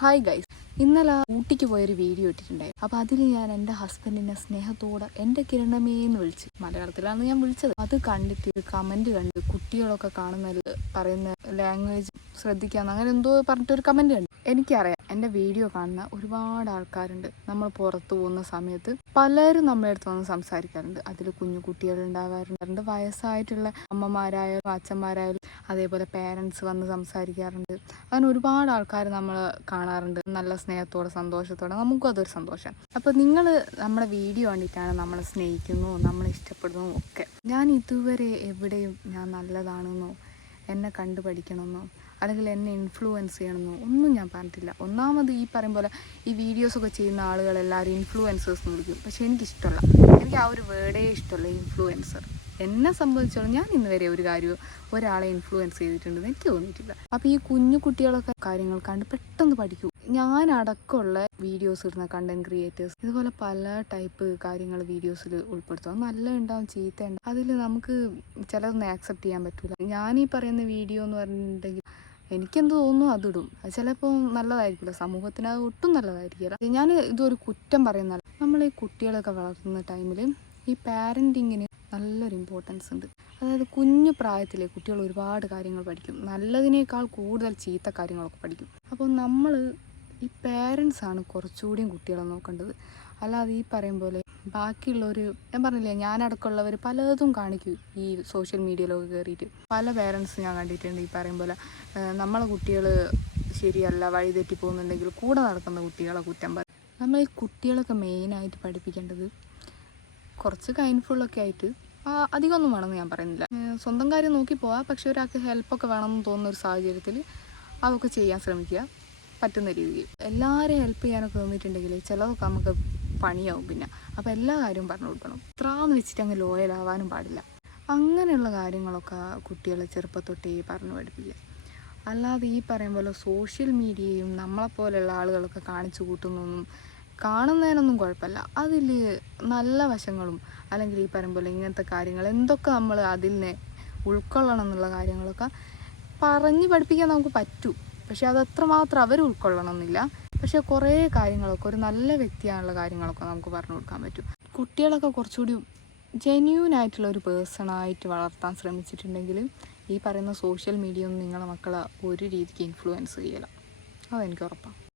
Hi guys, ഇന്നലെ ഊട്ടിക്ക് പോയൊരു വീഡിയോ ഇട്ടിട്ടുണ്ടായി. അപ്പോൾ അതിൽ ഞാൻ എൻ്റെ ഹസ്ബൻഡിനെ സ്നേഹത്തോടെ എൻ്റെ കിരണമേന്ന് വിളിച്ച്, മലയാളത്തിലാണ് ഞാൻ വിളിച്ചത്. അത് കണ്ടിട്ട് ഒരു കമൻറ്റ് കണ്ട്, കുട്ടികളൊക്കെ കാണുന്ന പറയുന്ന ലാംഗ്വേജ് ശ്രദ്ധിക്കാമെന്ന് അങ്ങനെ എന്തോ പറഞ്ഞിട്ടൊരു കമൻറ്റ് കണ്ടു. എനിക്കറിയാം എൻ്റെ വീഡിയോ കാണുന്ന ഒരുപാട് ആൾക്കാരുണ്ട്. നമ്മൾ പുറത്തു പോകുന്ന സമയത്ത് പലരും നമ്മളെ അടുത്ത് വന്ന് സംസാരിക്കാറുണ്ട്. അതിൽ കുഞ്ഞു കുട്ടികളുണ്ടാകാറുണ്ട്, വയസ്സായിട്ടുള്ള അമ്മമാരായാലും അച്ഛന്മാരായാലും അതേപോലെ പേരൻസ് വന്ന് സംസാരിക്കാറുണ്ട്. അങ്ങനെ ഒരുപാട് ആൾക്കാർ നമ്മൾ കാണാറുണ്ട്. നല്ല സ്നേഹത്തോടെ സന്തോഷത്തോടെ, നമുക്കും അതൊരു സന്തോഷം. അപ്പോൾ നിങ്ങൾ നമ്മുടെ വീഡിയോ കണ്ടിട്ടാണ് നമ്മളെ സ്നേഹിക്കുന്നു, നമ്മളെ ഇഷ്ടപ്പെടുന്നു ഒക്കെ. ഞാൻ ഇതുവരെ എവിടെയും ഞാൻ നല്ലതാണെന്നോ എന്നെ കണ്ടു പഠിക്കണമെന്നോ അല്ലെങ്കിൽ എന്നെ ഇൻഫ്ലുവൻസ് ചെയ്യണമെന്നോ ഒന്നും ഞാൻ പറഞ്ഞിട്ടില്ല. ഒന്നാമത് ഈ പറയും പോലെ ഈ വീഡിയോസൊക്കെ ചെയ്യുന്ന ആളുകളെല്ലാവരും ഇൻഫ്ലുവൻസേഴ്സ് എന്ന് വിളിക്കും. പക്ഷേ എനിക്കിഷ്ടമല്ല. എനിക്ക് ആ ഒരു വേർഡേ ഇഷ്ടമല്ല, ഇൻഫ്ലുവൻസർ. എന്നെ സംബന്ധിച്ചോളം ഞാൻ ഇന്ന് വരെ ഒരു കാര്യവും ഒരാളെ ഇൻഫ്ലുവൻസ് ചെയ്തിട്ടുണ്ടെന്ന് എനിക്ക് തോന്നിയിട്ടില്ല. അപ്പോൾ ഈ കുഞ്ഞു കുട്ടികളൊക്കെ കാര്യങ്ങൾ കണ്ട് പെട്ടെന്ന് പഠിക്കൂ. ഞാൻ അടക്കമുള്ള വീഡിയോസ് ഇടുന്ന കണ്ടന്റ് ക്രിയേറ്റേഴ്സ് ഇതുപോലെ പല ടൈപ്പ് കാര്യങ്ങൾ വീഡിയോസിൽ ഉൾപ്പെടുത്തും. നല്ല ഉണ്ടാവും, ചീത്ത ഉണ്ടാവും. അതിൽ നമുക്ക് ചിലതൊന്നും ആക്സെപ്റ്റ് ചെയ്യാൻ പറ്റില്ല. ഞാൻ ഈ പറയുന്ന വീഡിയോ എന്ന് പറഞ്ഞിട്ടുണ്ടെങ്കിൽ എനിക്കെന്ത് തോന്നുന്നു അതിടും. അത് ചിലപ്പോൾ നല്ലതായിരിക്കില്ല, സമൂഹത്തിന് അത് ഒട്ടും നല്ലതായിരിക്കില്ല. ഞാൻ ഇതൊരു കുറ്റം പറയുന്നതല്ല. നമ്മൾ ഈ കുട്ടികളൊക്കെ വളർത്തുന്ന ടൈമിൽ ഈ പാരൻറ്റിങ്ങിന് നല്ലൊരു ഇമ്പോർട്ടൻസ് ഉണ്ട്. അതായത് കുഞ്ഞു പ്രായത്തിലെ കുട്ടികൾ ഒരുപാട് കാര്യങ്ങൾ പഠിക്കും, നല്ലതിനേക്കാൾ കൂടുതൽ ചീത്ത കാര്യങ്ങളൊക്കെ പഠിക്കും. അപ്പോൾ നമ്മൾ ഈ പേരൻസാണ് കുറച്ചുകൂടിയും കുട്ടികളെ നോക്കേണ്ടത്. അല്ലാതെ ഈ പറയും പോലെ ബാക്കിയുള്ളവർ, ഞാൻ പറഞ്ഞില്ലേ, ഞാനടക്കമുള്ളവർ പലതും കാണിക്കും ഈ സോഷ്യൽ മീഡിയയിലൊക്കെ കയറിയിട്ട്. പല പേരൻസ് ഞാൻ കണ്ടിട്ടുണ്ട് ഈ പറയും പോലെ നമ്മളെ കുട്ടികൾ ശരിയല്ല, വഴിതെറ്റി പോകുന്നുണ്ടെങ്കിൽ കൂടെ നടക്കുന്ന കുട്ടികളെ കുറ്റം പറയും. നമ്മൾ ഈ കുട്ടികളൊക്കെ മെയിനായിട്ട് പഠിപ്പിക്കേണ്ടത് കുറച്ച് കൈൻഡ്ഫുള്ളൊക്കെ ആയിട്ട്, അധികമൊന്നും വേണമെന്ന് ഞാൻ പറയുന്നില്ല, സ്വന്തം കാര്യം നോക്കി പോവാം. പക്ഷെ ഒരാൾക്ക് ഹെൽപ്പൊക്കെ വേണമെന്ന് തോന്നുന്ന ഒരു സാഹചര്യത്തിൽ അതൊക്കെ ചെയ്യാൻ ശ്രമിക്കുക, പറ്റുന്ന രീതിയിൽ. എല്ലാവരെയും ഹെൽപ്പ് ചെയ്യാനൊക്കെ തോന്നിയിട്ടുണ്ടെങ്കിൽ ചിലതൊക്കെ നമുക്ക് പണിയാവും. പിന്നെ അപ്പോൾ എല്ലാ കാര്യവും പറഞ്ഞു കൊടുക്കണം. ഇത്രാന്ന് വെച്ചിട്ട് അങ്ങ് ലോയലാവാനും പാടില്ല. അങ്ങനെയുള്ള കാര്യങ്ങളൊക്കെ കുട്ടികളെ ചെറുപ്പത്തൊട്ടേ പറഞ്ഞു പഠിപ്പിക്കുക. അല്ലാതെ ഈ പറയും പോലെ സോഷ്യൽ മീഡിയയും നമ്മളെപ്പോലെയുള്ള ആളുകളൊക്കെ കാണിച്ചു കൂട്ടുന്നൊന്നും കാണുന്നതിനൊന്നും കുഴപ്പമില്ല. അതിൽ നല്ല വശങ്ങളും അല്ലെങ്കിൽ ഈ പറയും പോലെ ഇങ്ങനത്തെ കാര്യങ്ങൾ എന്തൊക്കെ നമ്മൾ അതിൽ നിന്ന് ഉൾക്കൊള്ളണം എന്നുള്ള കാര്യങ്ങളൊക്കെ പറഞ്ഞ് പഠിപ്പിക്കാൻ നമുക്ക് പറ്റൂ. പക്ഷെ അതത്രമാത്രം അവർ ഉൾക്കൊള്ളണം എന്നില്ല. പക്ഷെ കുറേ കാര്യങ്ങളൊക്കെ ഒരു നല്ല വ്യക്തിയാണുള്ള കാര്യങ്ങളൊക്കെ നമുക്ക് പറഞ്ഞു കൊടുക്കാൻ പറ്റും. കുട്ടികളൊക്കെ കുറച്ചുകൂടി ജെന്യൂൻ ആയിട്ടുള്ള ഒരു പേഴ്സണായിട്ട് വളർത്താൻ ശ്രമിച്ചിട്ടുണ്ടെങ്കിൽ ഈ പറയുന്ന സോഷ്യൽ മീഡിയ ഒന്നും നിങ്ങളെ മക്കളെ ഒരു രീതിക്ക് ഇൻഫ്ലുവൻസ് ചെയ്യില്ല. അതെനിക്ക് ഉറപ്പാണ്.